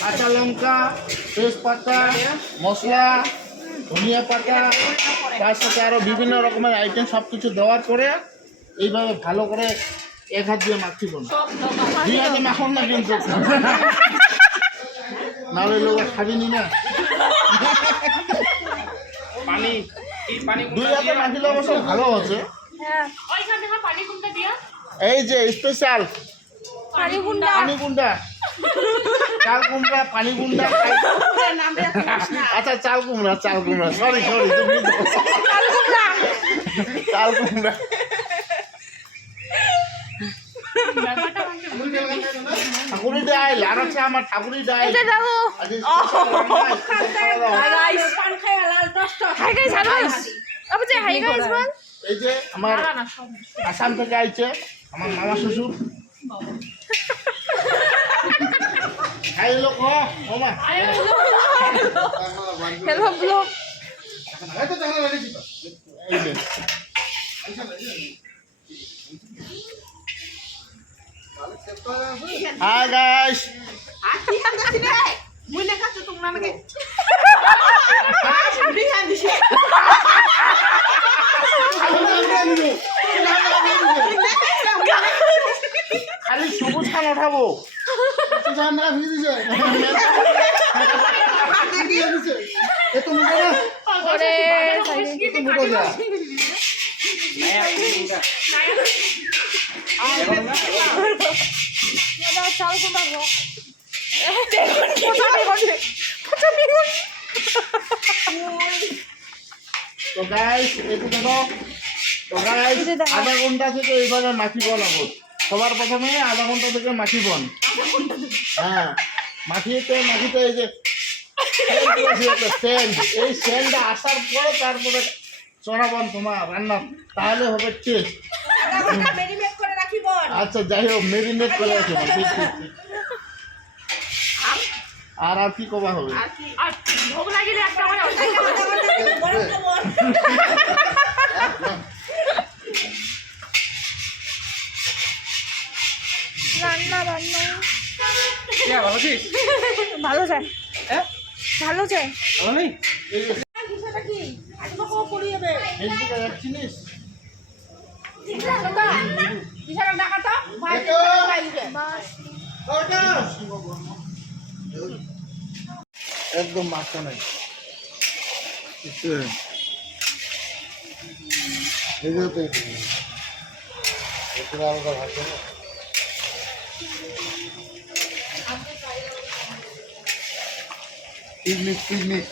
কাঁচা লঙ্কা, তেজপাতা, মশলা, ধনিয়া পাতা, তার সাথে আরও বিভিন্ন রকমের আইটেম সব কিছু দেওয়ার পরে এইভাবে ভালো করে এক হাত দিয়ে মাখিব না, দুই হাতে মাখন না কিন্তু, নাহলে লোক খাবিনি না। দুই হাতে মাখিলে অবশ্য ভালো আছে। এই যে স্পেশাল পানি গুন্ডা, চাল কুমড়া, পানি গুন্ডা। আচ্ছা চাল কুমড়া, সরি তুমি চাল কুমড়া। ঠাকুরি ডাইল আর আছে আমার ঠাকুরি ডাইল। এই যে আমার আসাম থেকে আইছে আমার মামা শ্বশুর। হ্যালো মামা, হ্যালো ব্লগ। হাই গাইস, খালি সবুজ খান উঠাবো। চাল কুমড়া তো গাইস একটু দেখো, তো গাইস আধা ঘন্টা থেকে এইভাবে মাখিব লাগো। সবার প্রথমে আধা ঘন্টা থেকে মাখিবন। হ্যাঁ, মাখিতে এই যে সেন্ড, এই সেন্ডটা আসার পরে তারপরে চড়াবন তোমার রান্না, তাহলে হবে টেস্ট। আচ্ছা যাই হোক, মেরিনেট করে রাখবো। ঠিক। আর কি কবা হবে? ভালো যায়, ভালো যায়। ফেসবুকে এক জিনিস একদম মাথা নাই। পিকনিক